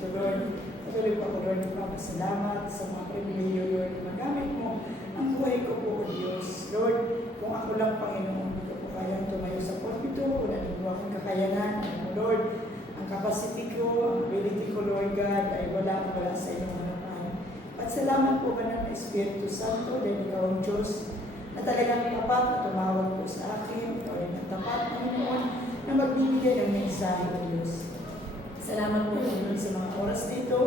ito, Lord. Patuloy po ako, Lord, nagpapasalamat sa mga pribileyo, Lord. Magamit mo ang buhay ko po, O Diyos. Lord, kung ako lang, Panginoon, hindi ko po kayang tumayo sa pulpito, wala din po akong kakayanan. Lord, ang capacity ko, ang ability ko, Lord God, ay wala sa iyong harapan. At salamat po ka ng Espiritu Santo, dahil ikaw ang Diyos, na talagang tapat na tumawag po sa akin, ikaw ay natapat, Panginoon, na magbibigay ng mensahe ng Diyos. Salamat po Lord sa mga oras na ito.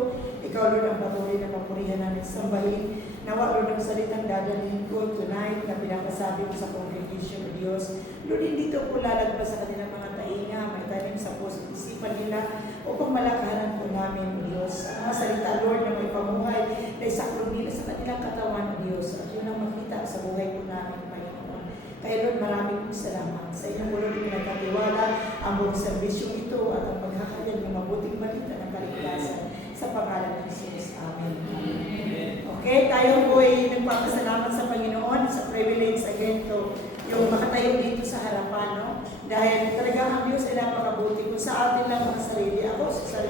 Ikaw, Lord, ang patuloy na papurihan namin sambahin. Nawa, Lord, ang salitang dadalhin ko tonight na pinakasabi mo sa congregation ng Diyos. Lord, hindi ito po lalagpas sa kanilang mga tainga, may tanim sa puso isipan nila upang malakaran po namin, O Diyos. Ang mga salita, Lord, na may pamuhay na isaklong nila sa kanilang katawan, O Diyos. At yun ang makita sa buhay po namin, Panginoon. Kaya Lord, maraming salamat. Sa inyong Lord, pinagkatiwala ang buong serbisyong ito at ang pagkakayag ng mabuting balita ng kaligtasan sa pangalan ng Jesus. Amen. Okay, tayo po ay nagpapasalamat sa Panginoon sa privilege again to yung makatayo dito sa harapan, no? Dahil talaga ang Diyos ay napakabuti. Kung sa atin lang mga sarili, ako,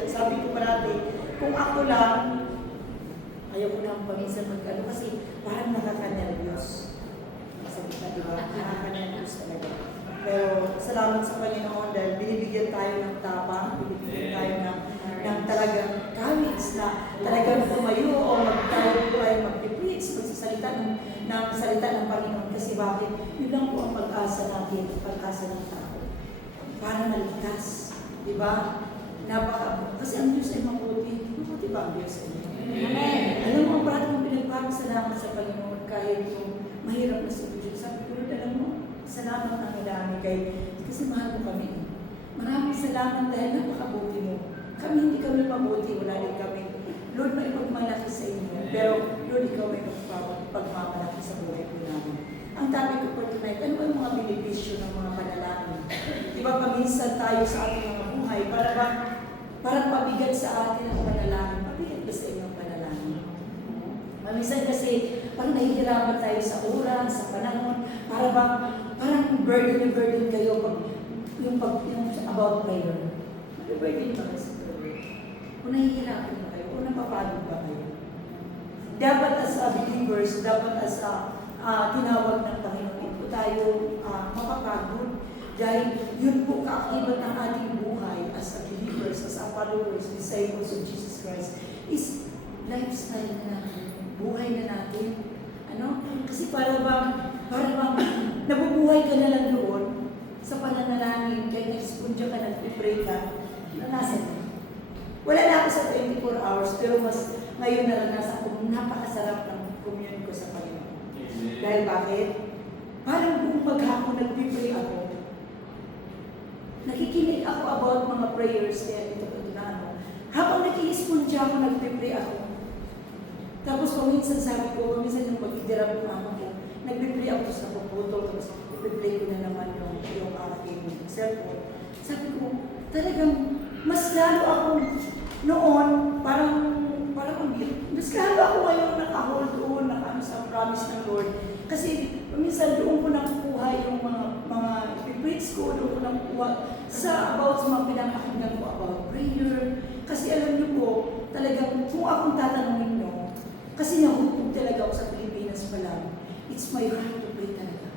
sabi ko parati, kung ako lang, ayaw ko lang paminsan mag-ano kasi parang nakaka-nervyos. Sabi ka, diba? Nakaka-nervyos talaga. Pero salamat sa Panginoon dahil binibigyan tayo ng tapang, binibigyan tayo ng talagang courage na talagang tumayo o magtayo po ay mag-preach, magsasalita ng salita ng Panginoon. Kasi bakit? Yun lang po ang pag-asa natin, ang pag-asa ng tao. Para maligtas. Diba? Kasi ang Diyos ay mabuti. Mabuti ba ang Diyos ay Amen. Alam mo, bakit mong pinagpapasalamat sa Panginoon kahit yung mahirap na sitwasyon. Sabi ko, Lord, alam mo, salamat ng madami kasi mahal mo kami. Maraming salamat dahil napakabuti mo. Kami hindi kami mabuti, wala din kami. Lord, may pagmalaki sa inyo. Pero Lord, ikaw may pagmamalaki sa buhay ko namin. Ang topic ko for tonight, ano ba yung mga benepisyo ng mga panalangin? Di ba paminsan tayo sa ating mga buhay, parang pabigat sa atin ang panalangin. Pabigat ba sa inyong panalangin? Paminsan kasi, parang nahihirapan tayo sa oras, sa panahon, parang burden kayo yung about prayer. Burden ba kayo sa prayer? Kung nahihirapan ba kayo, kung napapagod ba kayo? Dapat as believers, dapat as tinawag ng Panginoon, hindi po tayo mapapagod. Dahil yun po kaakibat ng ating buhay as believers, as followers, disciples of Jesus Christ, is lifestyle na natin, buhay na natin. Kasi para bang nabubuhay ka na lang doon sa pananalangin, kaya nag-spundya ka, nag-pray ka, nasa ka. Wala na ako sa 24 hours, pero mas ngayon naranasan ko, napakasarap ng commune ko sa Panginoon. Dahil bakit? Parang buong maghapon nag-pray ako. Nakikinig ako about mga prayers, kaya ito na habang nag-i-spundya ako, nag-pray ako. Tapos paminsan sabi ko, paminsan yung pag-idirap ng amo ko, nag-pray ako sa napuputol, tapos nag-pray ko na naman yung aking cellphone. Sabi ko, talagang mas lalo ako noon, parang mas lalo ako ngayon naka-hold doon, sa promise ng Lord. Kasi paminsan doon ko nakukuha yung mga preach ko, doon ko nakukuha sa mga pinapakinggan ko about prayer. Kasi alam niyo po, talagang kung akong tatanungin nyo, kasi nahutog talaga ako sa Pilipinas pa lang, it's my heart to pray talaga.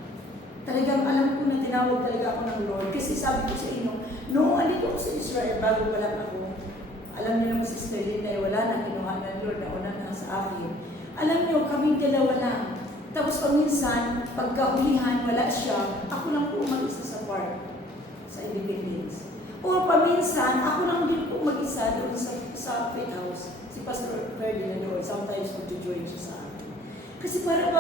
Talagang alam ko na tinawag talaga ako ng Lord. Kasi sabi ko sa inyo, noong andito ako sa Israel, bago pa lang ako, alam niyo naman si Sister Lina, wala na, kinuha ng Lord na una na sa akin. Alam niyo, kaming dalawa lang. Tapos paminsan, pagkahulihan, wala siya, ako lang po mag-isa sa park, sa Independence. O paminsan, ako lang din po mag-isa doon sa Faith House. Si Pastor Ferdinand doon, sometimes mag-join siya sa akin. Kasi parang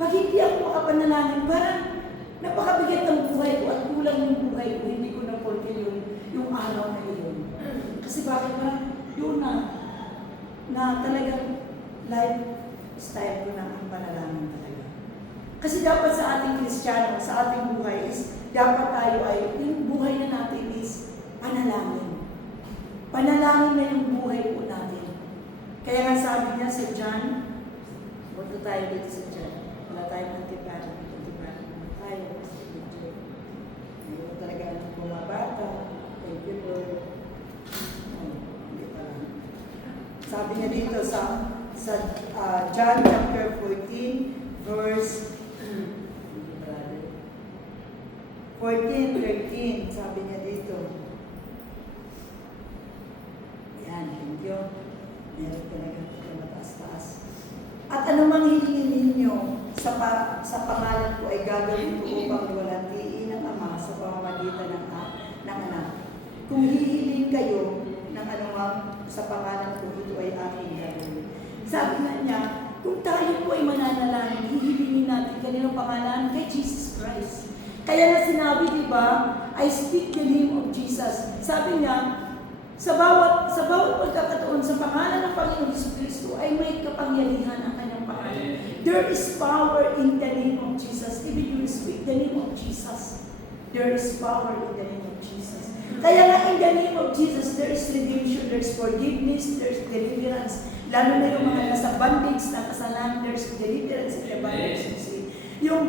pag hindi ako makapanalangin, parang napakabigat ng buhay ko at kulang yung buhay ko, hindi ko na-fulfill yung araw na yun. Kasi bakit parang yun na talagang lifestyle ko na ang panalangin talaga. Kasi dapat sa ating Kristiyano, sa ating buhay is, dapat tayo ay, yung buhay na natin is panalangin. Panalangin na yung buhay po natin. Kaya nga sabi niya sa John, punta tayo dito sa John. Wala tayong antipano. Tayo. Ayun talaga ang bumabata. Thank you, Lord. Hindi pa lang. Sabi niya dito sa John chapter 14, verse 14-13, sabi niya dito. Yan, thank you. Meron talaga ito mataas-taas. At anumang hilingin ninyo sa pangalan ko ay gagawin ko upang luwalhatiin ng Ama sa pamamagitan ng anak. Kung hihiling kayo ng anumang sa pangalan ko, ito ay aking gagawin. Sabi nga niya, kung tayo po ay mananalangin, hihilingin natin kanilang pangalan kay Jesus Christ. Kaya na sinabi, di ba, I speak the name of Jesus. Sabi niya, sa bawat pagkakataon sa pangalan ng Panginoon Jesucristo ay may kapangyarihan ang kanyang pangalan. There is power in the name of Jesus. If you speak the name of Jesus, there is power in the name of Jesus. Kaya nga in the name of Jesus, there is redemption, there is forgiveness, there is deliverance. Lalo na yung mga nasa bondage na kasalanan, there is deliverance in the bondage. Yung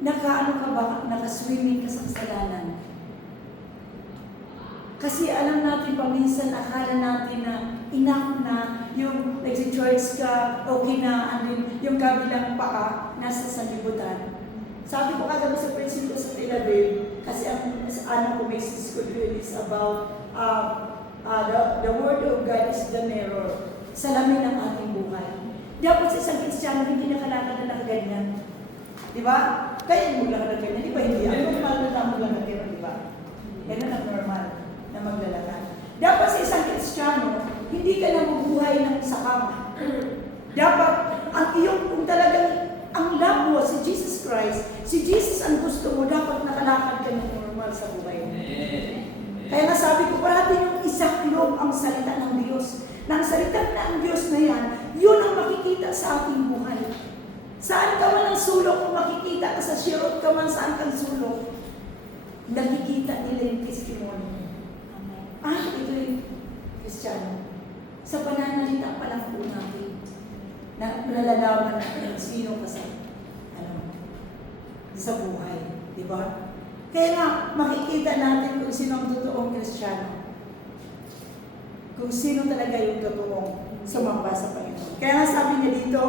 nakaswimming ka sa kasalanan. Kasi alam natin, paminsan akala natin na enough na yung nagsi-church ka, okay na, yung kabilang paa, nasa sanlibutan. Sabi ko kagabi sa principal sa Tel Aviv, kasi ang anak ko may school is about the Word of God is the mirror, salamin ng ating buhay. Dapat sa isang Kristiyano, hindi nakalakad na nakaganyan. Di ba? Kaya mo lang na ganyan, di ba hindi? Ang normal na tamo lang na ganyan, di ba? Ganyan ang normal na maglalakad. Dapat sa isang Kristiyano, hindi ka na mabuhay ng sa kama. Dapat, ang iyong, kung talagang ang love mo, si Jesus Christ, si Jesus ang gusto mo, dapat nakalakad ka ng normal sa buhay mo. Kaya nga sabi ko, parati yung isaklog ang salita ng Diyos. Nang salita na ang Diyos na yan, yun ang makikita sa ating buhay. Saan ka man ang sulok, kung makikita ka sa sirot ka man, saan kang sulok, nakikita nila yung testimony mo. Ito yung Kristiyano. Sa pananalita pa lang po natin, na nalalaman natin sino ka sa buhay. Di ba? Kaya nga, makikita natin kung sino ang totoong Kristiyano. Kung sino talaga yung totoong sumamba sa Panginoon. Kaya nga sabi niya dito,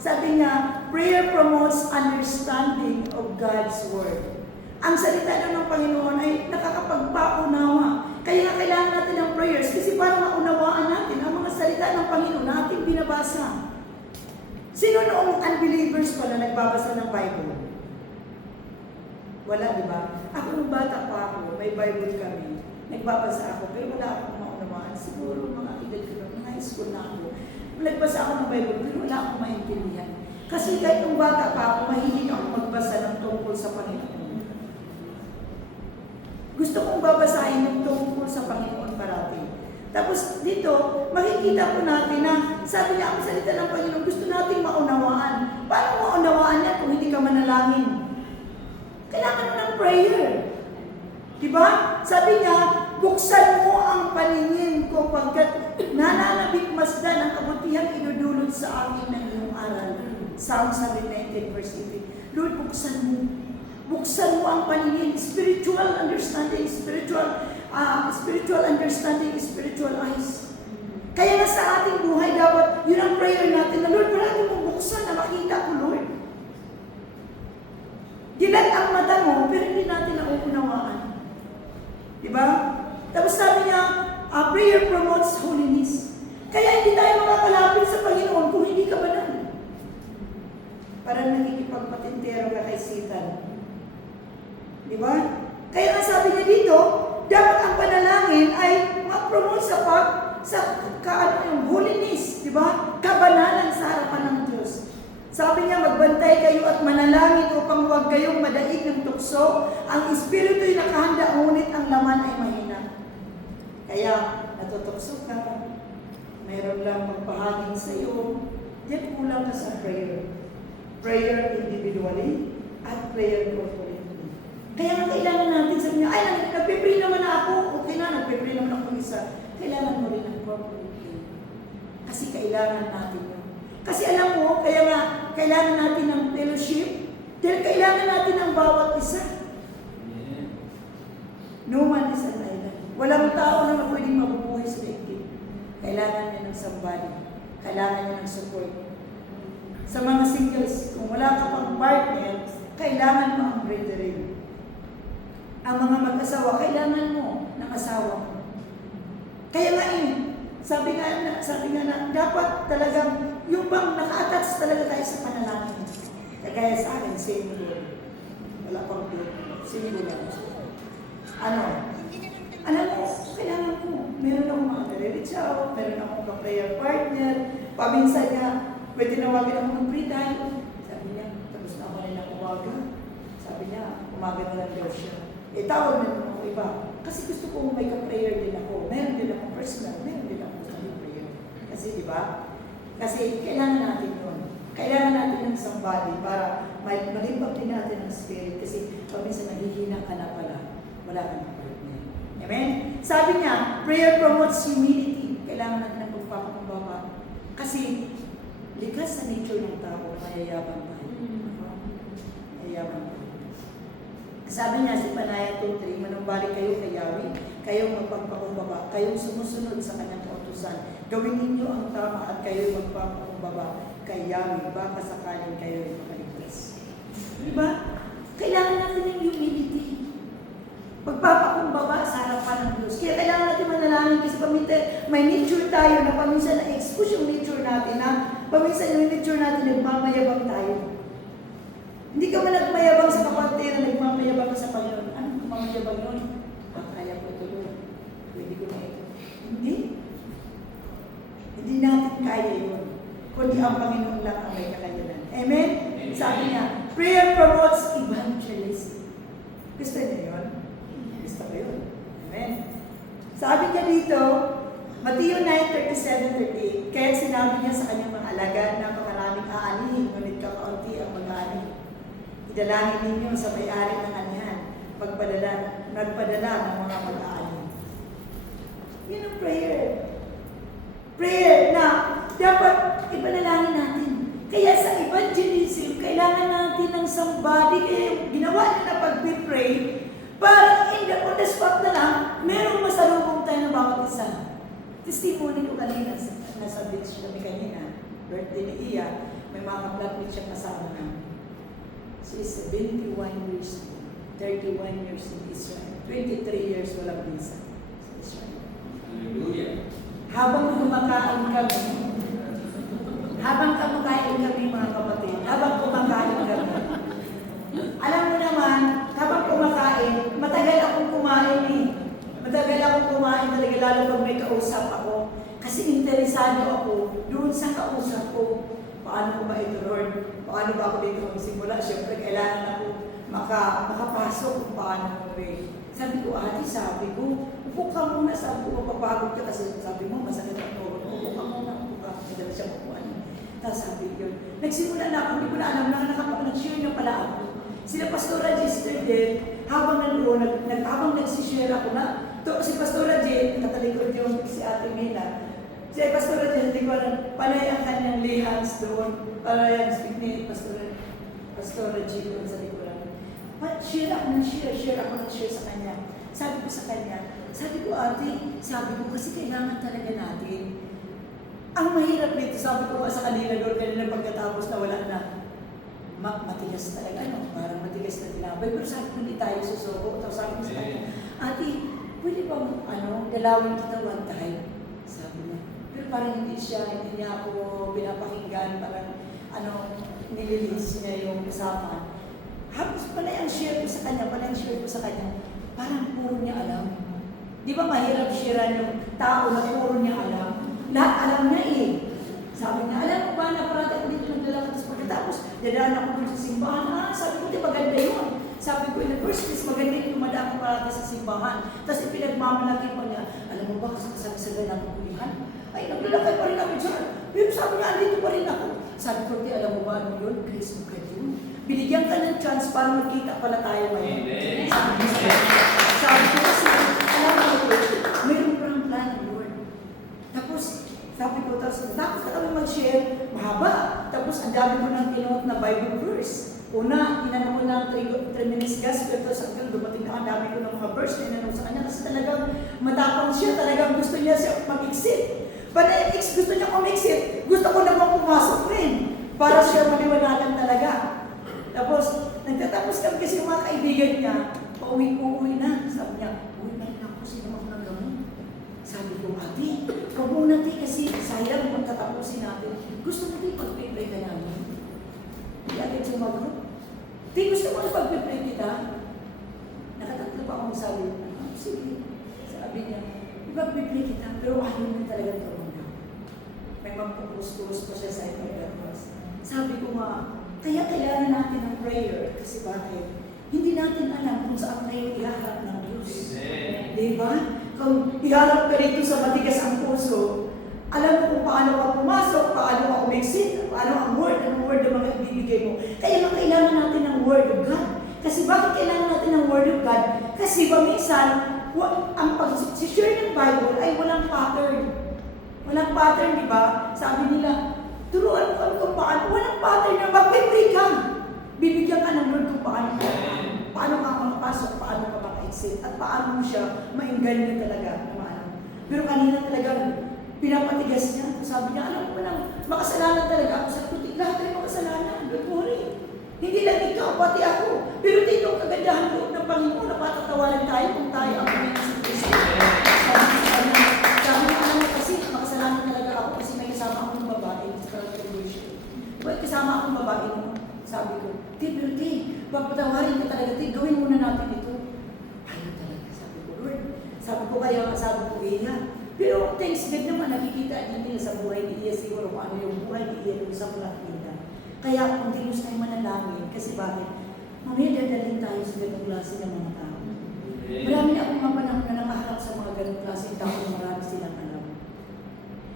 sabi niya, prayer promotes understanding of God's Word. Ang salita ng Panginoon ay nakakapagpaunawa. Kaya nga kailangan natin ng prayers kasi para maunawaan natin ang mga salita ng Panginoon na ating binabasa. Sino noong unbelievers pala nagbabasa ng Bible? Wala, di ba? Ako nung bata pa ako, may Bible kami. Nagbabasa ako, pero wala akong maunawaan. Siguro mga edad ko nung high school na ako. Nagbasa ako ng Bible, pero wala akong maintindihan. Kasi kahit nung bata pa ako, mahilig ako magbasa ng tungkol sa Panginoon. Gusto kong babasahin yung tungkol sa Panginoon parati. Tapos dito, makikita po natin na sabi niya, ang salita ng Panginoon, gusto nating maunawaan. Paano maunawaan yan kung hindi ka manalangin? Kailangan mo ng prayer. Diba? Sabi niya, buksan mo ang paningin ko pagkat nananabik masdan ang kabutihang idudulot sa akin ng iyong aral. Psalm 119 verse 18. Lord, buksan mo. Buksan mo ang paningin, spiritual understanding, spiritual understanding, spiritual eyes. Kaya nga sa ating buhay dapat, yun ang prayer natin na Lord, parang mo buksan na makita ko, Lord. Dilat ang mata mo, pero hindi natin nauunawaan. Diba? Tapos sabi niya, prayer promotes holiness. Kaya hindi tayo makakalapit sa Panginoon kung hindi ka banal. Parang nakikipagpatintero ka kay Satan. Diba? Kaya nga sabi niya dito, dapat ang panalangin ay mag-promote sa holiness, diba? Kabanalan sa harapan ng Diyos. Sabi niya, magbantay kayo at manalangin upang huwag kayong madaig ng tukso. Ang espiritu'y nakahanda, ngunit ang laman ay mahina. Kaya, natutukso ka, mayroon lang magpahaging sa iyo, diyan kulang ka sa prayer. Prayer individually at prayer corporately. Kaya nga kailangan natin sa niya, ay, nagpe-pray naman ako, okay na, nagpe-pray naman ako isa. Kailangan mo rin ang corporate prayer. Kasi kailangan natin yun. Kasi alam mo, kaya nga, kailangan natin ng fellowship, dahil kailangan natin ng bawat isa. No man is an island. Walang tao na pwedeng mabubuhay sa daigdig. Kailangan niya ng somebody. kailangan nyo ng support. Sa mga singles, kung wala ka pang partner, kailangan mo ang brethren. Ang mga mag-asawa, kailangan mo ng asawa mo. Kaya nga sabi nga na, dapat talagang, yung bang naka-attach talaga tayo sa panalangin. Kagaya sa akin, single. Wala pang doon. Single lang. Alam mo, kailangan mo. Meron akong mga nare-reach out, meron akong ka-prayer partner. Paminsan nga, pwede nawagan ako ng free time. Sabi niya, tapos na ako nilang umaga. Sabi niya, umaga na lang daw siya. Tawag na naman ako iba. Kasi gusto ko may ka-prayer din ako. Meron din akong personal, meron din akong prayer. Kasi di ba? Kasi kailangan natin yun. Kailangan natin ng somebody para mag-impact din natin ang spirit. Kasi paminsan nahihina ka na pala, wala kang partner. Amen? Sabi niya, prayer promotes humility. Kailangan natin ng pagpapakumbaba. Kasi likas sa nature ng tao, mayayabang tayo. Mayayabang tayo. Sabi niya si Panaya 2:3, manumbalik kayo kay Yahweh, kayong magpagpakumbaba, kayong sumusunod sa kanyang kautusan. Gawin ninyo ang tama at kayo magpapakumbaba kay Yahweh, baka sakaling kayo makaligtas. Diba? Kailangan natin ng humility. Pagpapakumbaba sa harapan ng Diyos. Kaya kailangan natin manalangin kasi paminsan may nature tayo na paminsan na-expose yung nature natin na paminsan yung nature natin nagmamayabang tayo. Hindi ka man nagmayabang sa kapatid na nagmamayabang sa Panginoon. Anong mamayabang yun? Kaya ko ito doon. Pwede ko na ito. Hindi. Hindi natin kaya yun. Kundi ang Panginoon lang ang may kakayanan. Amen? Sabi niya, prayer promotes evangelism. Gusto niya yun? Gusto ko yun. Amen? Sabi niya dito, Matthew 9:37-38, kaya sinabi niya sa kanyang mga alagad na maraming aanihin, ngunit kakaunti ang mag-aanihin. Idalangin ninyo sa may-ari ng anihan, nagpadala ng mga mag-aanihin. Yun ang prayer. Prayer na dapat ipanalangin natin. Kaya sa evangelism, kailangan natin ng somebody. Kaya ginawa niya na pag-pray, para on the spot na lang, merong masalubong tayo ng bawat isa. Testimony ko kanina, nasa beach kami kanina, birthday ni Iya, may mga flatmate siya kasama namin. She is 71 years old, 31 years in Israel, 23 years walang visa sa Israel. Hallelujah. Habang kumakain kami mga kapatid, habang kumakain kami, alam mo naman, habang kumakain, matagal akong kumain talaga, lalo pag may kausap ako. Kasi interesado ako doon sa kausap ko. Paano ko ba ito, Lord? Paano ba ako dito magsimula? Siyempre, kailangan ako makapasok kung paano ko pray. Sabi ko, sabi ko, upo ka muna. Sabi ko, mapapagod ka kasi sabi mo, masakit ang tuhod mo. Upo ka muna, madala siya kukuhan. Tapos sabi ko, nagsimula na ako, hindi ko na alam na nag-share na pala ako. Sila Pastora Jester din, habang nagsishare ako na, si Pastora J, katalikod yung si Ate Mina, si Pastora J, hindi ko alam, panay ang kanyang lihans doon, panay ang speak ni Pastora J doon sa likuran. Share ako ng share sa kanya. Sabi ko sa kanya, ate, kasi kailangan talaga natin. Ang mahirap dito, sabi ko sa kanila doon, kanina pagkatapos na wala na, matigas talaga, parang matigas na tinabay. Pero sabi ko, hindi tayo susuko. Tapos sabi ko sa kanya, ate, pwede bang, dalawin kita one time? Sabi niya. Pero parang hindi niya ako pinapakinggan, parang, nililihis niya yung usapan. Hapos pala yung share ko sa kanya, parang puro niya alam. Di ba mahirap sharean yung tao na puro niya alam? Lahat alam niya eh. Sabi niya, alam mo ba na parati ako dito nagdala ka, tapos pagkatapos, dadaan ako dun sa simbahan. Sabi ko, di maganda yun. Sabi ko, in the first place, maganda yung tumadaan ko parati sa simbahan. Tapos ipinagmamalaki pa niya, alam mo ba, kasi sabi sa ganang kulihan, ay, naglalakay pa rin ako dyan. Pero sabi niya, andito pa rin ako. Sabi ko, di alam mo ba ano yun? Grace mo ka yun. Binigyan ka ng chance para magkita pala tayo ngayon. Sabi ko kasi, alam mo ito, mayroon pa ng plan ng Lord. Tapos, sabi ko, tapos na kami mag-share, mahaba. Tapos, ang dami ko ng tinawag na Bible verse. Una, inano ko ng 3 minutes gospel, tapos hanggang dumating na ang dami ko ng mga verse na inano sa kanya. Kasi talagang matapang siya, talagang gusto niya siya mag-exit. Panay gusto niya umexit, gusto ko naman pumasok rin. Para siya maliwanagan talaga. Tapos, nagtatapos kami kasi yung mga kaibigan niya, pauwi na. Sabi niya, uwi na rin ako, sino ako ng gamot. Sabi ko, ate, huwag muna ate kasi sayang magtatapusin natin. Gusto mo ate, pag-pray ka namin. Hindi agad sumagot. Ate, gusto mo na pag-pray kita? Nakatatlo pa akong sabi, sige. Sabi niya, ipag-pray kita, pero ayaw na talaga tumulong. May magpupus-pus pa siya sa ipag-pray. Sabi ko nga, kaya kailangan natin ng prayer. Kasi bakit? Hindi natin alam kung saan tayo iharap ng Diyos. Diba? Kung iharap ka rito sa matigas ang puso, alam mo kung paano ka pumasok, paano ka umexit, paano ang word na mga ibibigay mo. Kaya nga kailangan natin ng word of God. Kasi bakit kailangan natin ng word of God? Kasi paminsan, ang pag-share ng Bible ay walang pattern. Walang pattern, di ba? Sabi nila, turuan mo kami kung paano. Walang pattern na mag-pray ka. Bibigyan ka ng word kung paano ka. Paano ka makapasok, paano ka maka-exit, at paano mo siya mainggan niya talaga. Pero kanina talaga, pinapatigas niya. Sabi niya, alam mo na, makasalanan talaga ako. Sabi ko, lahat tayo makasalanan. Don't worry. Hindi lang ikaw, pati ako. Pero dito ang kagandahan loob ng Panginoon na patatawanan tayo kung tayo ang Panginoon sa Kristo. Sabi niya, alam mo kasi, makasalanan talaga ako kasi may kasama akong babae sa graduation. Well, kasama akong babae mo. Sabi ko, pero pagpatawarin ka talaga, gawin muna natin ito. Ayaw talaga, sabi ko, Lord. Sabi ko kaya, sabi ko, iya. Pero thanks God naman, nakikita din nila sa buhay ni Iya siguro kung ano yung buhay ni Iya sa mga kita. Kaya continuous tayo manalangin, kasi bakit? Mamaya dadalhin tayo sa ganong klase ng mga tao. Marami akong mga panahon na nakaharap sa mga ganong klase ng tao na marami silang alam.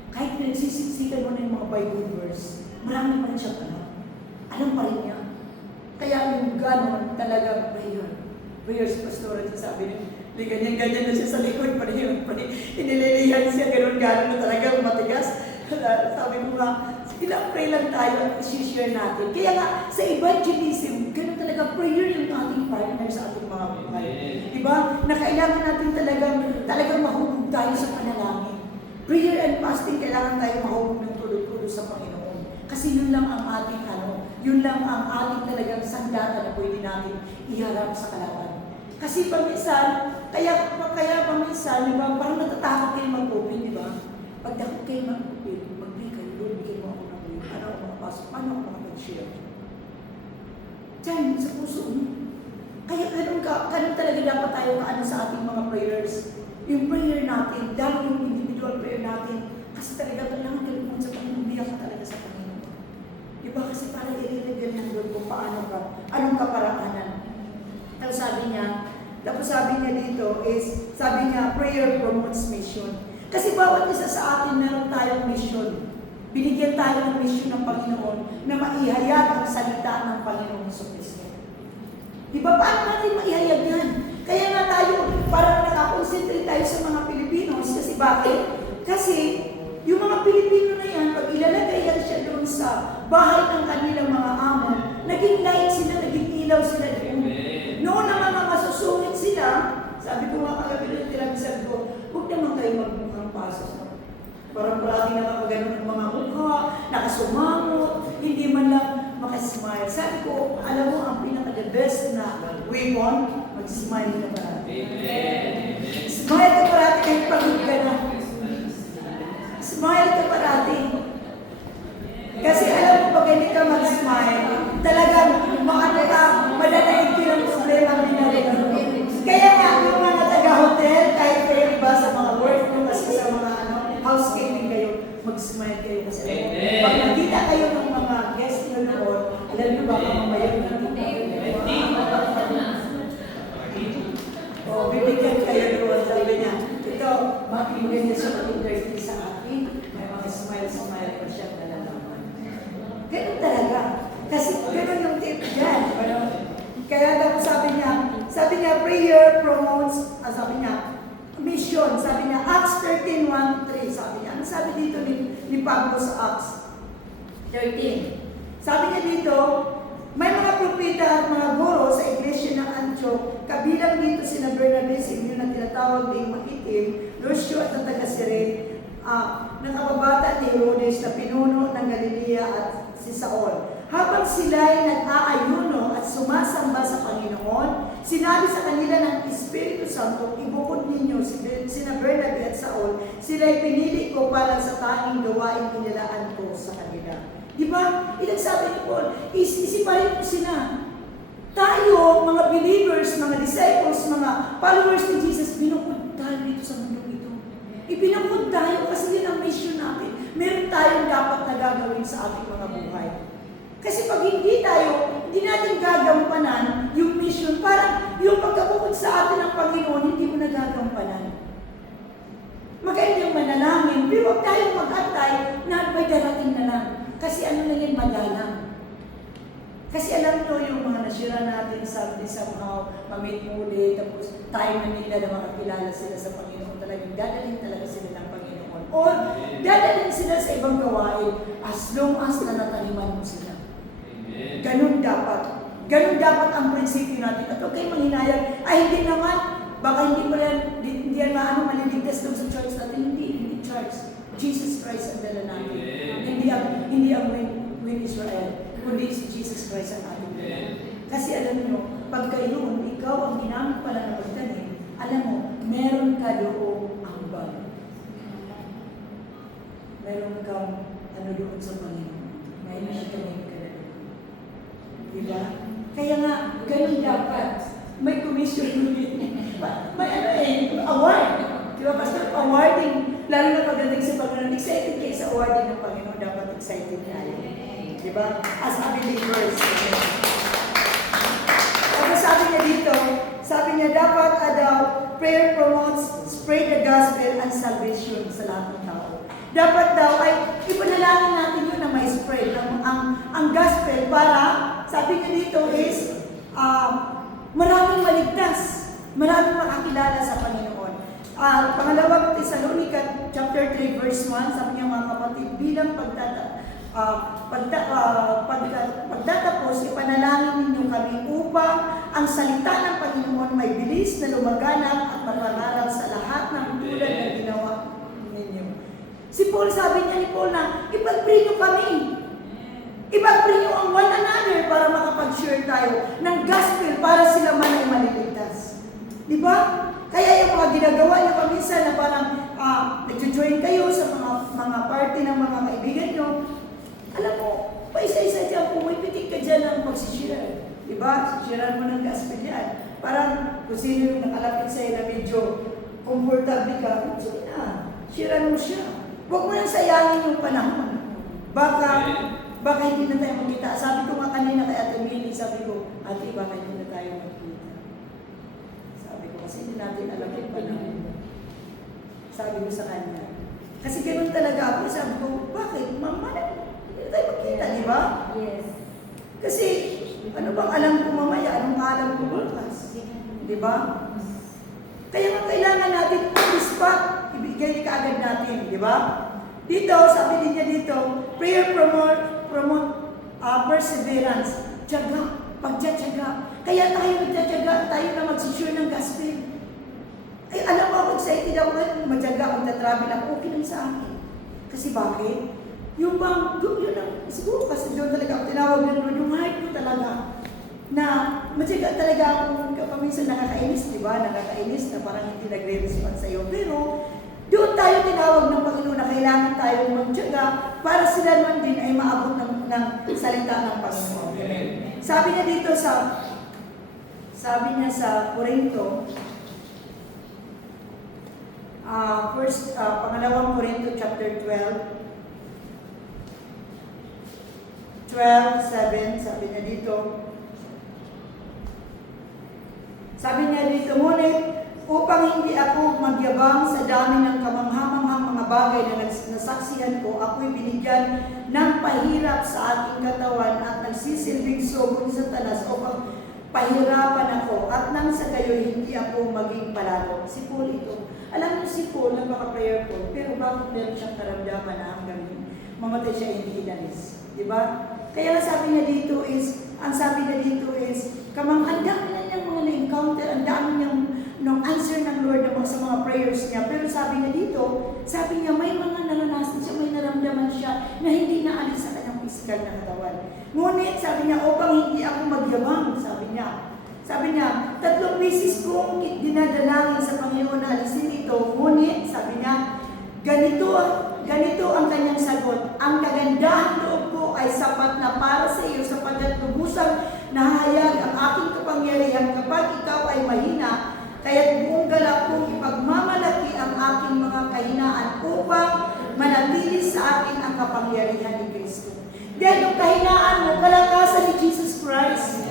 Kahit nagsisiksikan mo na yung mga Bible verse, marami pa rin siya alam. Alam pa rin niya. Kaya yung gano'n talaga prayer. Prayer si Pastor, sabi niya, hindi ganyan-ganyan na siya sa likod, inililihan siya, gano'n na talaga, matigas. Sabi ko nga, pray lang tayo at isi-share natin. Kaya nga, sa evangelism, gano'n talaga, prayer yung ating partner sa ating mga buhay. Diba? Na kailangan natin talagang mahubog tayo sa panalangin. Prayer and fasting, kailangan tayo mahubog ng tuloy-tuloy sa Panginoon. Kasi yun lang ang ating yun lang ang ating talagang sandata na pwede natin iharap sa kalaban. Kasi paminsan, kaya paminsan, di ba, parang natatakot kayo mag-open, di ba? Pag takot kayo mag-open, mag-pray kayo, Lord, bigyan mo ako ng way. Paano ako makapasok? Paano ako makapag-share? Diyan, sa puso mo. Kaya ganun talaga dapat tayo sa ating mga prayers. Yung prayer natin, dahil yung individual prayer natin, kasi talaga kailangan kayo sa Panginoon, biyak ka talaga sa Panginoon. Diba kasi parang i-reveal ng Lord kung paano ka, anong kaparaanan. Tapos sabi niya dito is, sabi niya, prayer promotes mission. Kasi bawat isa sa atin meron tayong mission. Binigyan tayo ng mission ng Panginoon na maihayag ang salita ng Panginoon sa Kristo. Diba paano natin maihayag yan? Kaya nga tayo, parang nakakonsentrate tayo sa mga Pilipinos. Kasi bakit? Kasi yung mga Pilipino na yan, pag ilalagay yan siya doon sa bahay ng kanilang mga amo, naging light sila, naging ilaw sila doon. Noon na mga masusungit sila, sabi ko nga kagabi ng tirabisan ko, huwag naman kayo magmukhang pasos. Parang parang nakakaganon ng mga mukha, nakasumangot, hindi man lang makasmile. Sabi ko, alam mo, ang pinaka-the best na weapon, mag-smile ka parati. Smile ka parati kahit pagod ka na. Smile ka parati. Kasi alam mo, pag hindi ka mag-smile, talagang madadaig ka ng problema ang pinarito. Kaya nga, yung mga taga-hotel, kahit kayo iba sa mga work mo, kasi sa mga housekeeping kayo, mag-smile kayo. Kasi pag nakita kayo ng mga guest nyo noon, alam nyo ba, mamaya o, bibigyan kayo doon. Sabi niya, ito, makibigyan niya siya mag-interview sa akin. May mga smile pa siya nalalaman. Ganun talaga. Kasi ganun yung tip dyan. Kaya dapat sabi niya, prayer promotes, sabi niya, mission. Sabi niya, Acts 13:1-3. Sabi niya, ano sabi dito ni Pablo sa Acts 13? Sabi niya dito, may mga propeta at mga guro sa iglesia ng Antioch, kabilang dito sina Bernabe, Simeon na tinatawag ding Makitim, Lucio at ang taga-Sirene, ng kababata ni Herodes na pinuno ng Galilea at si Saul. Habang sila'y nag-aayuno at sumasamba sa Panginoon, sinabi sa kanila ng Espiritu Santo, ibukod ninyo sina Bernabe at Saul, sila'y pinili ko para sa tanging gawain inilaan ko sa kanila. Di ba? Ilang sabi ni Paul, isiparin mo sila. Tayo, mga believers, mga disciples, mga followers ni Jesus, binukod tayo dito sa mundo ito. Ibinukod tayo kasi yun ang mission natin. Meron tayong dapat na gagawin sa ating mga buhay. Kasi pag hindi natin gagampanan yung mission, parang yung pagkabukod sa atin ng Panginoon, hindi mo na gagampanan. Magandang manalangin, pero huwag tayong mag-antay na may darating na lang. Kasi ano na yan, madalang. Kasi alam nyo yung mga nasira natin, somehow, mamit muli, tapos time na nila na makakilala sila sa Panginoon, talagang dadalhin talaga sila ng Panginoon. Or dadalhin sila sa ibang gawain as long as nanataniman mo sila. Ganun dapat. Ganun dapat ang prinsipyo natin. At huwag kayong manghinayang, ay hindi naman, baka hindi yan maliligtas doon sa church natin. Hindi church. Jesus Christ ang dala natin. Hindi ang win Israel, kundi si Jesus Christ ang ating dala. Kasi alam nyo, pagka yun, ikaw ang ginamit pala na magtanim, alam mo, meron ka doong ambag. Meron kang doon sa Panginoon. May natanim ka na doon. Diba? Kaya nga, ganun dapat. May commission ulit. May award. Diba, Pastor? Awarding. Lalo na pagdating sa Panginoon, excited kayo sa awarding ng Panginoon. Dapat excited tayo. Diba? As a believers. Tapos sabi niya dapat daw, prayer promotes, spread the gospel and salvation sa lahat ng tao. Dapat daw ay ipanalangin natin yun na may spread. Ang gospel para, sabi niya dito is, maraming maligtas, maraming makakilala sa Panginoon. Pangalawang Thessalonica chapter 3 verse 1, sabi niya mga kapatid, bilang pagtatapos, ipanalangin ninyo kami upang ang salita ng Panginoon may bilis na lumaganap at mapangarap sa lahat ng tulad na ginawa ninyo. Si Paul, sabi niya ni Paul na, ipag-pray nyo kami. Ipag-pray nyo ang one another para makapag-share tayo ng gospel para sila man ay maliligtas. Di ba? Kaya yung mga ginagawa niyo paminsan na parang nag-join kayo sa mga party ng mga kaibigan nyo, alam mo, paisa-isa dyan, pumipitik ka dyan ng magsishare. Diba? Sharean mo ng gospel yan. Parang kung sino yung nakalapit sa'yo na medyo comfortable ka, sige na, sharean mo siya. Huwag mo nang sayangin yung panahon. Baka hindi na tayo magkita. Sabi ko nga kanina kay Ate Millie, sabi ko, Ate, baka hindi na tayo magkita. Sabi ko, kasi hindi natin alam yung panahon. Sabi ko sa kanya. Kasi ganoon talaga ako. Sabi ko, bakit? Mama, hindi tayo magkita, di ba? Yes. Kasi, ano bang alam ko mamaya? Anong alam ko bukas? Di ba? Kaya nga kailangan natin on the spot, ibigay kaagad natin, di ba? Dito, sabi din niya dito, prayer promote perseverance. Tiyaga, pagtiyatyaga. Kaya tayo magtiyatyaga, tayo na magsishare ng gospel. Ay, alam mo ako, excited ako ngayon, matyaga, magta-travel ako, okay lang sa akin. Kasi bakit? Yung bang, yun lang, siguro kasi doon talaga ako tinawag na doon, yung heart ko talaga, na matyaga talaga ako, paminsan nakakainis, di ba? Nakakainis na parang hindi nagre-respond sa'yo. Pero, doon tayo tinawag ng Panginoon na kailangan tayong magtyaga para sila naman din ay maabot ng salita ng Panginoon. Amen. Sabi niya dito sa Corinto, pangalawang Corinto chapter 12, 12:7, sabi niya dito, ngunit upang hindi ako magyabang sa dami ng kamanghamanghang mga bagay na nasaksihan ko, ako'y binigyan ng pahirap sa aking katawan at nagsisilbing sogon sa talas upang pahirapan ako at nang sa gayoy hindi ako maging palalo. Si Paul ito. Alam niyo si Paul, napaka-prayerful, pero bakit meron siyang karamdaman na hanggang mamatay siya hindi inalis? Diba? Kaya ang sabi niya dito is, ang dami na niyang mga na-encounter, ang dami niyang answer ng Lord sa mga prayers niya. Pero sabi niya dito, sabi niya may mga naranasan siya, may naramdaman siya na hindi naalis sa kanyang physical na katawan. Ngunit sabi niya, upang hindi ako magyabang, sabi niya. Sabi niya, 3 beses kong dinadalangin sa Panginoon na alisin ito. Ngunit, sabi niya, ganito ang kanyang sagot. Ang kagandahan loob ko ay sapat na para sa iyo sapagkat lubusang nahayag ang aking kapangyarihan kapag ikaw ay mahina, kaya't buong galak kong ipagmamalaki ang aking mga kahinaan upang manatili sa akin ang kapangyarihan ni Kristo. Dahil yung kahinaan mo, kalakasan ni Jesus Christ.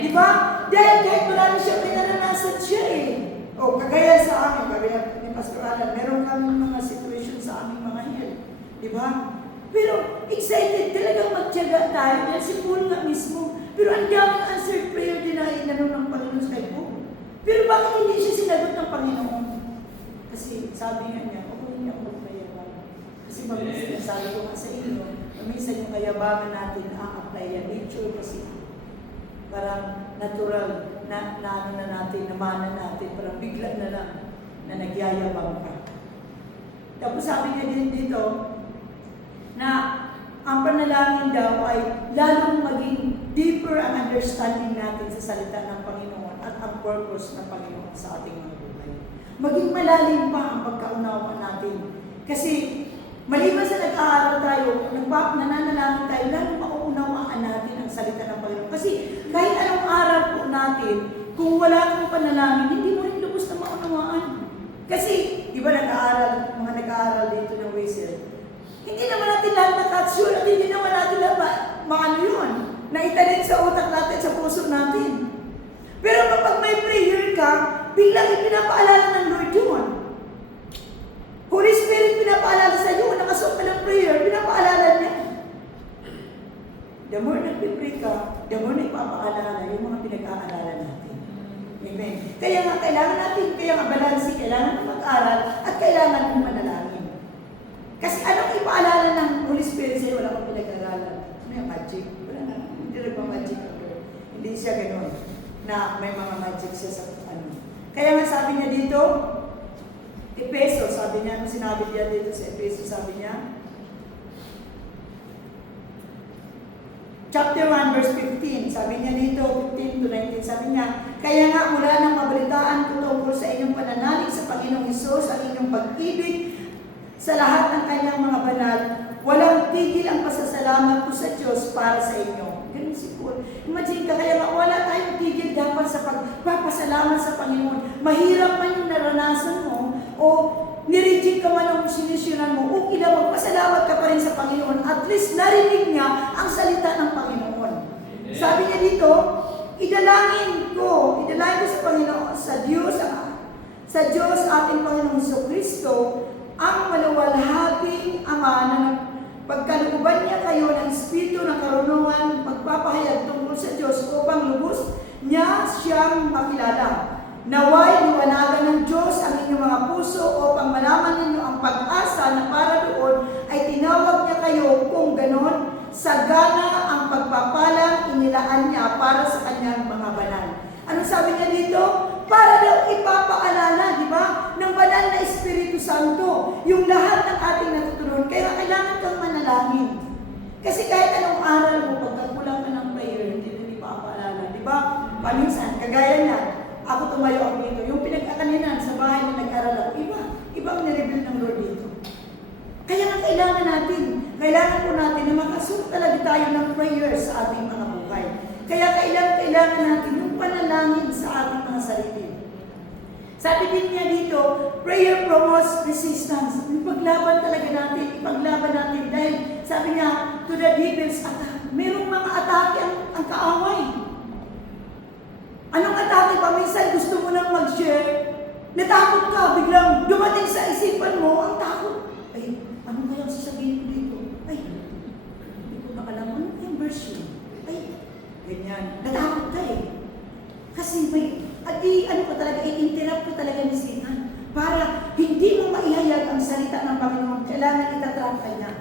Di ba? Dahil kahit marami siya, may naranasan siya eh. O, kagaya sa amin, kagaya ni Pastor Alan, meron kami mga situation sa aming mga health. Di ba? Pero excited talagang magtiyaga tayo dahil si Paul nga mismo. Pero ang daming answered prayer din na inanong ng Panginoon sa kay Paul. Pero bakit hindi siya sinagot ng Panginoon? Kasi sabi nga niya, hindi ako magpayabang. Kasi mabilis sinasabi ko nga sa inyo, minsan yung kayabangan natin apply yan. Nature kasi. Parang natural na ano na natin, namana natin, parang bigla na lang na nagyayabang ka. Tapos sabi niya din dito, na ang panalangin daw ay lalong maging deeper ang understanding natin sa salita ng Panginoon at ang purpose ng Panginoon sa ating mga buhay. Maging malalim pa ang pagkaunawa natin. Kasi maliban sa nag-aaral tayo, nananalangin tayo, lalong mauunawaan natin ang salita ng Panginoon. Kasi kahit anong aral po natin, kung wala kang panalangin, hindi mo rin lubos na maunawaan. Kasi, di ba mga nag-aaral dito ng Wesel, hindi naman natin lahat na-capture at hindi naman natin lahat maano yun, na italin sa utak natin, sa puso natin. Pero kapag may prayer ka, biglang ipinapaalala ng Lord yun. Holy Spirit pinapaalala sa iyo, nakasok ka ng prayer, pinapaalala niya. The more nagpipray ka, the more na ipapaalala yung mga pinag-aalala natin. Amen. Kaya nga kailangan natin, kaya nga balansi, kailangan mag-aral at kailangan mong manalangin. Kasi anong ipaalala ng Holy Spirit sa'yo, wala kang pinag-aralan. Ano yung magic? Wala na. Hindi nagpa-magic ang Lord. Hindi siya gano'n na may mga magic siya sa ano. Kaya nga sabi niya dito, Efeso, sabi niya, ano sinabi niya dito sa Efeso, sabi niya, chapter 1, verse 15, sabi niya dito, 15 to 19, sabi niya, kaya nga mula nang mabalitaan ko tungkol sa inyong pananalig sa Panginoong Hesus, ang inyong pag-ibig sa lahat ng kanyang mga banal, walang tigil ang pasasalamat ko sa Diyos para sa inyo. Ganun si Paul. Imagine ka, kaya nga wala tayong tigil dapat sa pagpapasalamat sa Panginoon. Mahirap man yung naranasan mo, o nireject ka man ang sinisyonan mo, okay lang, magpasalamat ka pa rin sa Panginoon. At least narinig niya ang salita ng Panginoon. Sabi niya dito, idalangin ko sa Panginoon, sa Diyos ating Panginoong Jesucristo, ang malawalhating Ama na pagkalooban niya kayo ng Espiritu ng karunungan, magpapahayag tungkol sa Diyos upang lubos niya siyang makilala. Naway liwanagan ng Diyos ang inyong mga puso upang malaman ninyo ang pag-asa na para doon ay tinawag niya kayo kung ganon, sagana ang pagpapalang inilaan niya para sa kanyang mga banal. Ano sabi niya dito? Para daw ipapaalala, di ba, ng banal na Espiritu Santo, yung lahat ng ating natutunan. Kaya kailangan kang manalangin. Kasi kahit anong aral mo, pagkakulang ka ng prayer, hindi na ipapaalala. Di ba? Paminsan, kagaya na, ako tumayo ako dito. Yung pinag-akaninan sa bahay na nag-aral ako, ibang nireveal ng Lord dito. Kaya nga kailangan po natin na makasunod talaga tayo ng prayers sa ating mga buhay. Kaya kailangan natin yung panalangin sa ating mga sarili. Sabi din niya dito, prayer promotes resistance. Ipaglaban talaga natin, dahil sabi niya, to the devil's attack. Merong mga atake ang kaaway. Anong atake pa? Minsan gusto mo nang mag-share, natakot ka, biglang dumating sa isipan mo, ang takot. Ay, ano kayang sasabihin ko dito? Ay, hindi ko na alam, ano yung version? Ay, ganyan. Natakot ka eh. Kasi i-interrupt ko talaga ni Satan para hindi mo maihayag ang salita ng Panginoon. Kailangan itatrap ka niya.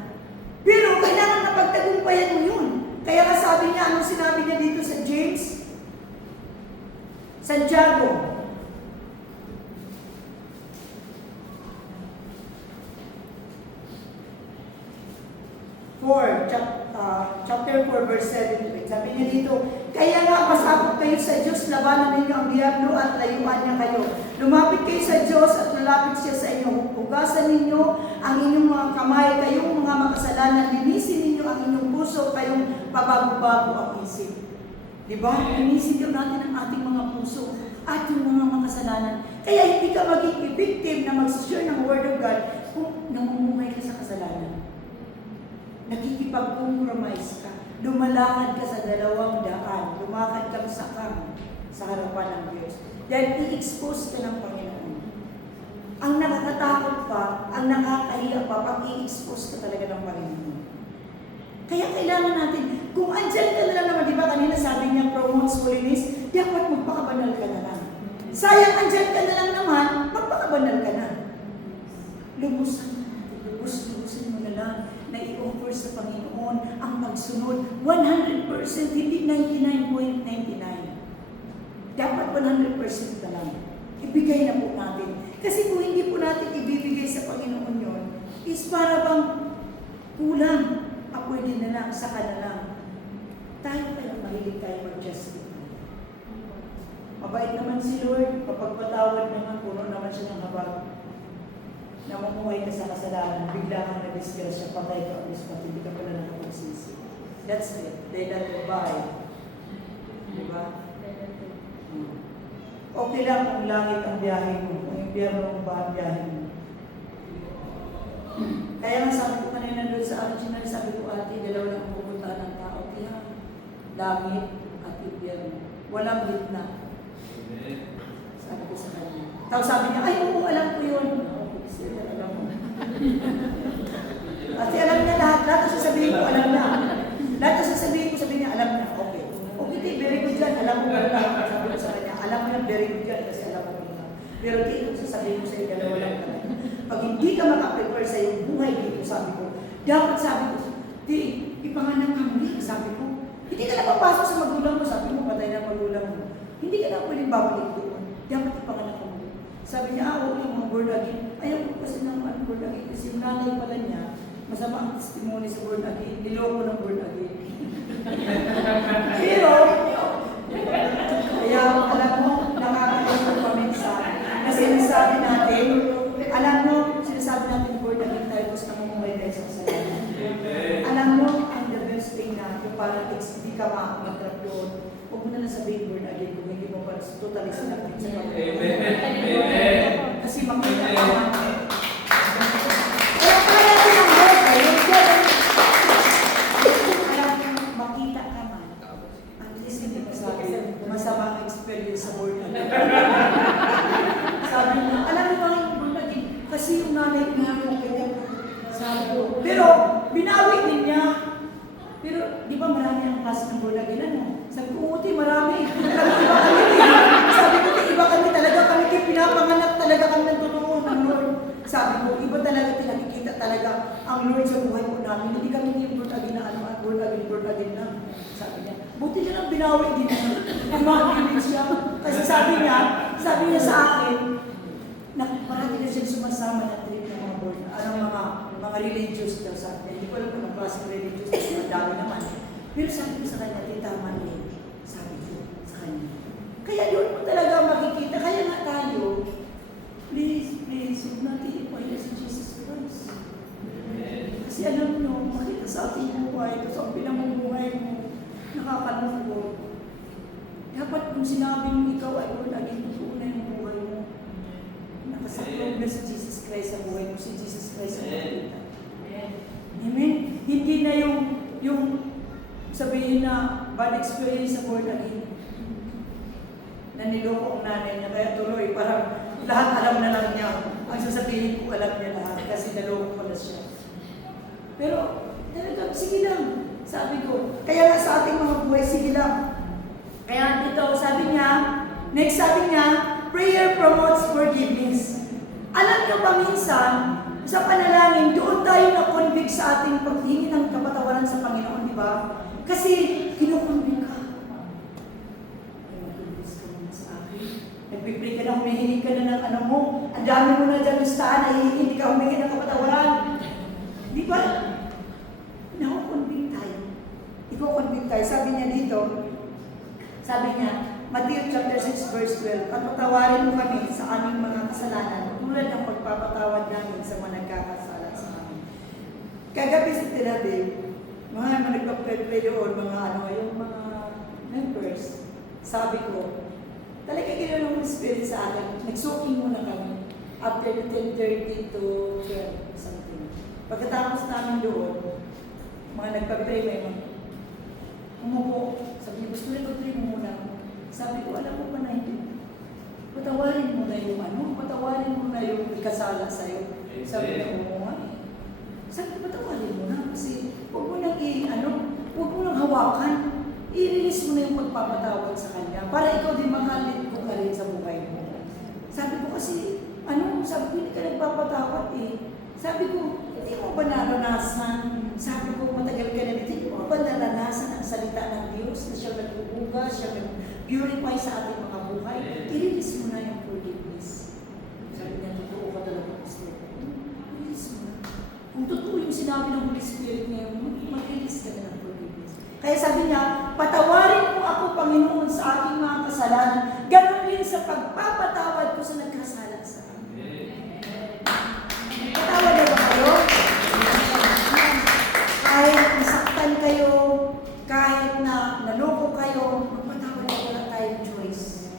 Pero kailangan na pagtagumpayan mo yun. Kaya nga sabi niya, anong sinabi niya dito sa James? Santiago. chapter 4, verse 7. Sabi niya dito, kaya nga pasakop kayo sa Diyos, labanan ninyo ang diablo at layuan niya kayo. Lumapit kayo sa Diyos at lalapit siya sa inyo. Hugasan ninyo ang inyong mga kamay, kayong mga makasalanan. Linisin ninyo ang inyong puso, kayong pabago-bago ang isip. Diba? Linisin daw natin ang ating mga puso at yung mga makasalanan. Kaya hindi ka maging effective na mag-share ng Word of God kung namumungay ka sa kasalanan. Nakikipag-compromise ka. Lumalakad ka sa dalawang daan. Lumakad ka sa harapan ng Diyos. Dahil i-expose ka ng Panginoon. Ang nakakatakot pa, ang nakakahiya pa, pag i-expose ka talaga ng Panginoon. Kaya kailangan natin, kung andyan ka na lang naman, di ba kanina sabi niya, promotes holiness, dapat magpakabanal ka na lang. Sayang, andyan ka na lang naman, magpakabanal ka na. Lumusan na natin, lubos-lubusin mo na lang, na i-offer sa Panginoon ang pagsunod. 100%, hindi 99.99. Dapat 100% na lang. Ibigay na po natin. Kasi kung hindi po natin ibibigay sa Panginoon yon, is para bang kulang. Pwede na lang, saka na lang. Tayo tayo, mahilig tayo mag-justify. Mabait naman si Lord, kapagpatawad naman, puno naman siya ng habag. Namumuhay ka sa kasalanan, bigla kang na-disgrasya, patay ka, hindi ka pala nakapagsisi. That's it. They let you buy. Diba? Okay lang kung langit ang biyahe mo, kung yung biyerno ba ang biyahe mo. Kaya nga sabi ko kanina doon sa original, sabi ko ate, dalawa lang ang pupuntahan ng tao. Kaya langit at impyerno. Walang gitna. Sabi ko sa kanya. Tapos sabi niya, ay oo, alam ko yun. Sige, alam mo. Kasi alam niya lahat ang sasabihin ko, alam niya. Lahat ang sasabihin ko, sabi niya, alam niya. Okay. Okay, very good yan. Alam mo ba lang? Sabi ko sa kanya, alam mo yan, very good yan kasi alam mo lang. Pero di ito sasabihin ko sa iyo, dalawa lang ka. Pag hindi ka makaprepare sa iyong buhay dito, sabi ko, dapat sabi ko, di, ipanganak ka muli, sabi ko. Hindi ka na papasok sa magulang mo, sabi mo, patay na magulang mo. Hindi ka na pwedeng babalik doon. Dapat ipanganak ka muli. Sabi niya, ako yung mga born again. Ayaw ko kasi ng born again kasi yung nanay pala niya, masama ang testimony sa born again, niloko ng born again. Pero, kaya alam mo, nakakalimutan pa minsan. Kasi nasabi natin, alam mo, sinasabi natin born again tayo tapos namumuhay tayo sa kasalanan. Alam mo, ang the best thing na kung parang hindi ka makakontrap doon, huwag mo na lang sabihin born again kung hindi mo pa totally sinapin sa Panginoon. Kasi makita ka man. Kaya kaya natin ang Lord, kaya makita ka man. At least hindi mo sabi, masamang experience sa born again. Sabi niya, alam mo ba yung born again? Kasi yung nanay niya, sabi ko. Pero, binawi din niya. Pero, di ba marami ang class ng born again? Ano? Sabi ko, uti, marami. Iba kami. Sabi ko, iba kami talaga. Kami pinapanganak talaga kami ng totoo ng Lord. Sabi ko, iba talaga pinakikita talaga ang Lord sa buhay po namin. Hindi kami yung born again na ano, born again na. Sabi niya, buti na lang binawi din niya. Umakilig siya. Kasi sabi niya sa akin, na marami na siya sumasama na trip ng mga born, mga religious daw sa akin. Hindi ko alam kung ang klaseng religious, ang dami naman. Pero sabi ko sa kanya, tama niya. Sabi ko sa kanya. Kaya doon mo talaga makikita. Kaya nga tayo, please, huwag natin ipahiya si Jesus Christ. Kasi alam mo, makita sa ating buhay, ito sa pinamumuhay mo, nakakalungkot. Dapat kung sinabi mo ikaw ay Lord, aging totoo na yung buhay mo. Nakasaklog na si Jesus Christ sa buhay mo, si Jesus Christ sa buhay mo. Amen? Hindi na yung sabihin na bad experience sa born again. Naniloko ang nanay niya, kaya tuloy, parang lahat alam na lang niya. Ang sasabihin ko, alam niya lahat, kasi naloko pala siya. Pero, talaga, sige lang, sabi ko. Kaya nga sa ating mga buhay, sige lang. Kaya ito, sabi niya, next sabi niya, prayer promotes forgiveness. Alam niyo pa minsan, sa panalangin, doon tayo na-convict sa ating paghingi ng kapatawaran sa Panginoon, di ba? Kasi, kinukonvict ka. Ay, mag-convict ka naman sa akin. Nagpipray ka na, humihingi ka na ng ano mo. Ang dami mo na dyan listahan, nahihingi, hindi ka humingi ng kapatawaran. Di ba? sabi niya dito, sabi niya, Matthew chapter 6 verse 12, "Pagpatawarin mo kami sa aming mga kasalanan, tulad ng pagpapatawad namin sa mga nagkakasala sa amin." Kagabi sa Tel Aviv, mga nagpa-pray doon, mga yung mga members, sabi ko, talaga gano'n ng Spirit sa akin, nag-soaking muna kami, after 10:30 to 12 something. Pagkatapos namin doon, mga nagpa-pray, may mga umupo, sabi niya, gusto rin mag-pray mo muna. Sabi ko, alam mo ba na hindi? Patawarin mo na yung patawarin mo na yung ikasala sa'yo. Sabi niya, oo nga. Sabi ko, patawarin mo na kasi huwag mo nang huwag mo nang hawakan. I-release mo na yung pagpapatawad sa kanya para ikaw din makalit ko ka rin sa buhay mo. Sabi ko kasi, sabi ko, hindi ka nagpapatawad eh. Sabi ko, hindi mo ba naranasan? Sabi ko, matagal ka na dito, hindi mo ba naranasan ang salita ng Diyos na siya nag-uuga, siya nag-purify sa ating mga buhay? I-release mo na yung forgiveness. Sabi niya, totoo ka talaga, Pastor. I-release mo na. Kung totoo yung sinabi ng Holy Spirit ngayon, mag-release ka na ng forgiveness. Kaya sabi niya, patawarin mo ako, Panginoon, sa aking mga kasalanan. Ganon din sa pagpapatawad ko sa nagkasala sa akin. Patawad na ba kayo? Kahit nasaktan kayo, kahit na naloko kayo, magpatawad na wala tayong choice.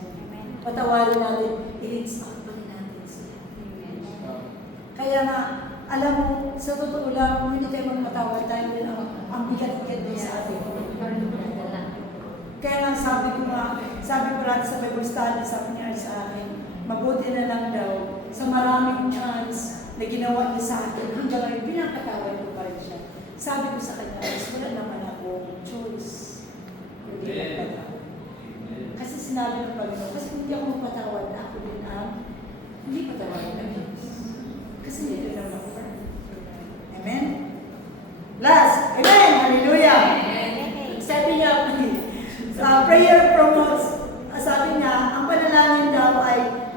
Patawarin natin, i-rinse out pa rin natin sila. Kaya nga, alam mo, sa totoo lang, kung hindi tayo magpatawad tayo din ang bigat-bigat din sa atin. Kaya nga sabi ko lang sa Bible study, sabi niya sa akin, mabuti na lang daw sa maraming chance na ginawa niya sa akin, hanggang ngayon pinakatawad ko pa rin siya. Sabi ko sa kanya, wala naman ako choice. Hindi magpatawad. Kasi sinabi ng Panginoon, kasi hindi ako magpatawad, ako din hindi patawad ng Diyos. Kasi hindi naman ako. Amen? Last, amen! Hallelujah! Sabi niya, prayer promotes, sabi niya, ang panalangin daw ay,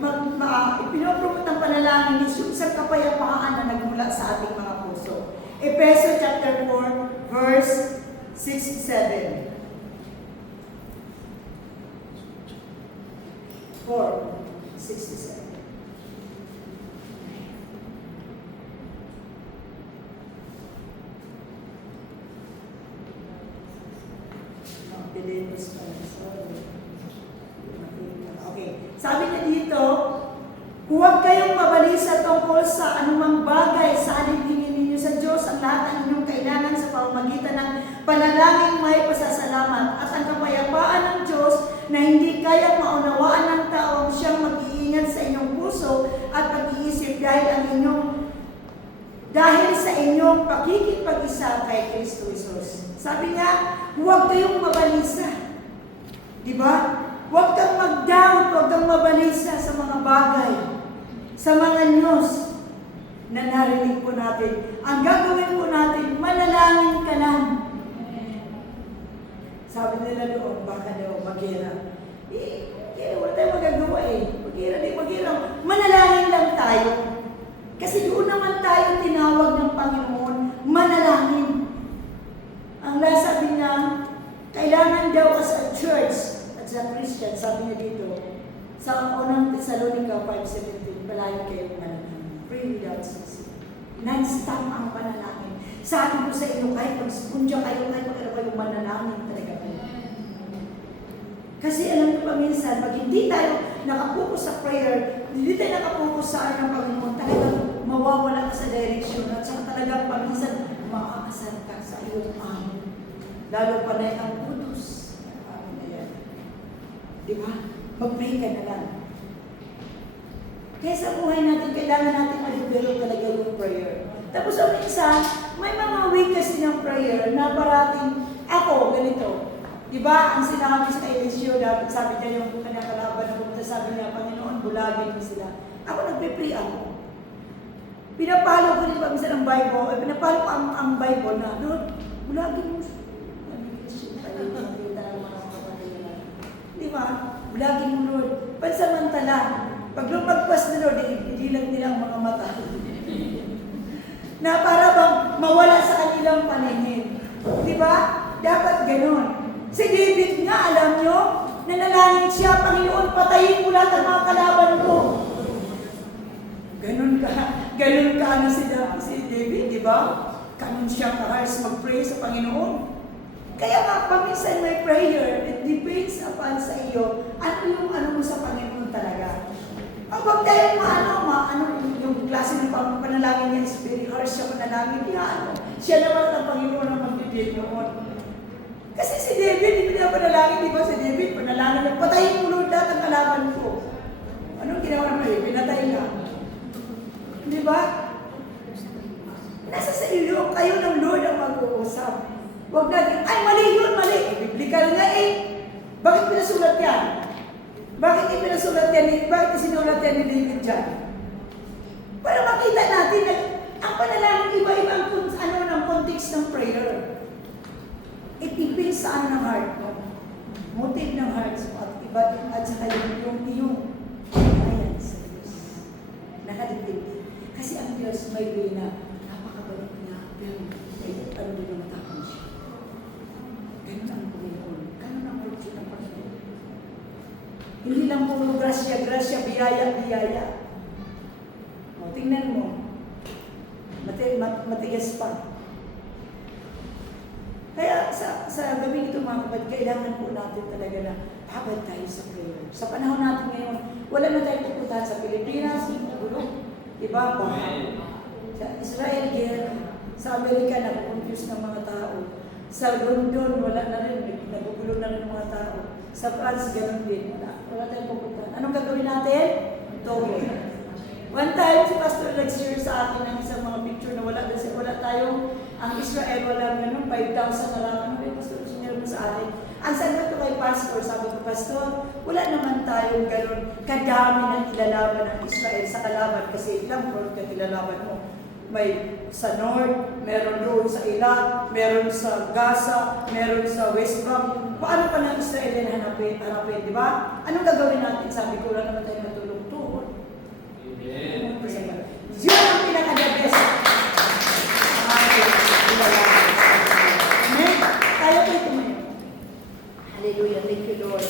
pinopromote ng panalangin is yung isang kapayapaan na nagmula sa ating mga puso. Ephesians chapter 4, verse 6-7. 4:6-7. Okay. Sabi niya dito, huwag kayong mabalisa tungkol sa anumang bagay, sa alipingin ninyo sa Diyos ang lahat ng inyong kailangan sa pamamagitan ng panalangin may pasasalamat at ang kapayapaan ng Diyos na hindi kayang maunawaan ng tao siyang mag-iingat sa inyong puso at pag-iisip dahil sa inyong pakikipag-isa kay Kristo Jesus. Sabi niya, huwag kayong mabalisa. Diba? Huwag kang mag-doubt, huwag kang mabalisa sa mga bagay, sa mga news na narinig po natin. Ang gagawin po natin, manalangin ka lang. Sabi nila doon, baka daw mag-ira. Wala tayong magagawa mag-ira. Manalangin lang tayo. Kasi doon naman tayo tinawag ng Panginoon, manalangin. Ang sabi niya, kailangan daw as a church, as a Christian, sabi niya dito, sa unang Thessalonica 5:17, palayo kayo manalangin. Pray without ceasing. Non-stop ang panalangin. Sabi ko sa inyo, kahit magspundya kayo, kahit kayo manalangin talaga kayo. Kasi alam niyo pa minsan, pag hindi tayo nakapokus sa prayer, hindi tayo nakapokus sa ng Panginoon, talagang mawawala ka sa direction at saka talagang paminsan makakasal ka sa iyong amin. Lalo pa na ang utos. Di ba? Mag-pray ka na lang. Kaya sa buhay natin, kailangan natin ma-develop talaga yung prayer. Tapos ang minsan, may mga week kasi ng prayer na parating ako, ganito. Diba, ang sinabi sa Eliseo, dapat sabi niya yung kanyang kalaban na pumunta, sabi niya, Panginoon, bulagin mo sila. Ako nagpe-pray ako. Pinapalo ko rin minsan ang Bible, pinapalo ko ang Bible na, Lord, bulagin mo sila. Diba, bulagin mo, Lord. Pansamantala, pag lumagpas na Lord, idilag nila ang mga mata. Na para bang mawala sa kanilang paningin. Diba? Dapat ganon. Si David nga, alam nyo, nanalangin siya, Panginoon, patayin mo lahat ang mga kalaban ko. Ganun ka ano si David, di ba? Ganun siya kahars mag-pray sa Panginoon. Kaya nga, paminsan may prayer, it depends upon sa iyo, ano yung ano mo sa Panginoon talaga. Huwag tayo yung klase ng panalangin niya is very harsh siya panalangin niya, siya naman ang Panginoon ang magbibigay noon. Kasi si David, hindi niya panalangin, di ba si David, panalangin niya, patayin mo Lord lahat ang kalaban ko. Anong ginawa naman pinatay na. Di ba? Nasa sa iyo, kayo ng Lord ang mag-uusap. Huwag natin, ay mali yun, mali. Biblical nga eh. Bakit pinasulat yan? Bakit ipinasulat yan? Bakit sinulat yan ni David dyan? Para makita natin na ang panalangin iba-iba ang context ng prayer. It depends sa ano ng heart mo. Motive ng heart mo at iba at saka yung iyong ayan sa Diyos. Nakadipindi. Kasi ang Diyos may way na napakabalik niya pero ano din ang matapang siya. Ganun ang Panginoon. Ganun ang virtue ng Panginoon. Hindi lang puro grasya, biyaya. O, tingnan mo. Matigas pa. Kaya sa gabi ito mga kapatid, kailangan po natin talaga na habad tayo sa prayer. Sa panahon natin ngayon, wala na tayong pupuntahan sa Pilipinas, gulo. Diba? Sa Israel, gera. Sa Amerika, nakukonfuse ng mga tao. Sa London, wala na rin. Nagugulo na rin ng mga tao. Sa France, ganun din. Wala tayong pupuntahan. Anong gagawin natin? Togo. One time, si Pastor nag-share sa akin ng isang mga picture na wala tayong, ang Israel, wala ganun, 5,000 na lang. Ano yung Pastor, sinira mo sa akin? Ang sabi ko kay Pastor, sabi ko, Pastor, wala naman tayong ganun, kadami ng ilalaban ng Israel sa kalaban kasi ilang front ka ilalaban mo. May sa North, meron doon sa Iraq, meron sa Gaza, meron sa West Bank. Paano pa ng Israel yan hanapin, di ba? Anong gagawin natin? Sabi ko, wala naman tayo matulog tuon. Yun ang pinaka-the best. Amen? Tayo kayo tumayo. Hallelujah. Thank you, Lord.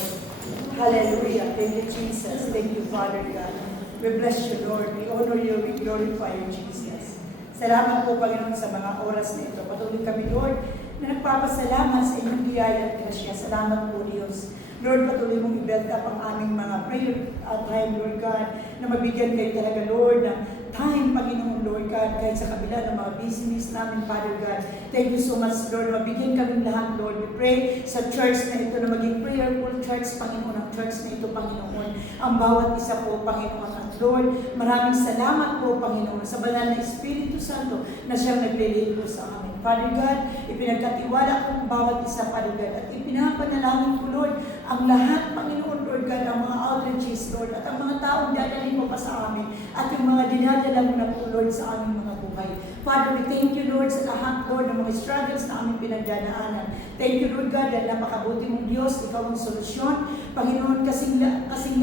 Hallelujah. Thank you, Jesus. Thank you, Father God. We bless you, Lord. We honor you. We glorify you, Jesus. Salamat po, Panginoon, sa mga oras na ito. Patuloy kami, Lord, na nagpapasalamat sa inyong biyaya at grasya. Salamat po, Diyos. Lord, patuloy mong i-build up ang aming mga prayer time, Lord God, na mabigyan kayo talaga, Lord, ng time, Panginoon, Lord God, kahit sa kabila ng mga business namin, Father God. Thank you so much, Lord. Mabigyan kami lahat, Lord. We pray sa church na ito na maging prayerful church, Panginoon, ang church na ito, Panginoon. Ang bawat isa po, Panginoon, at Lord, maraming salamat po, Panginoon, sa banal na Espiritu Santo na siyang naglilid po sa amin. Father God, ipinagkatiwala ko ang bawat isa, Father God, at ipinapanalangin ko, Lord, ang lahat, Panginoon, Lord God, ang mga outreaches, Lord, at ang mga taong dadalhin mo pa sa amin, at yung mga dinadala mo na po, Lord, sa aming mga buhay. Father, we thank you, Lord, sa lahat, Lord, ng mga struggles na aming pinagdadaanan. Thank you, Lord God, dahil napakabuti mong Diyos, ikaw ang solusyon. Panginoon, kasing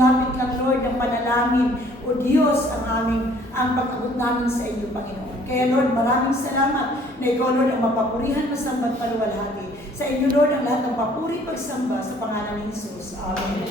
lapit lang, Lord, ng panalangin, o Diyos, ang pag-abot namin sa iyo, Panginoon. Kaya, Lord, maraming salamat na ikaw, Lord, ang mapapurihan, masambat, paluwalhati. Sa inyo, Lord, ang lahat ng papuri pagsamba sa pangalan ni Jesus. Amen.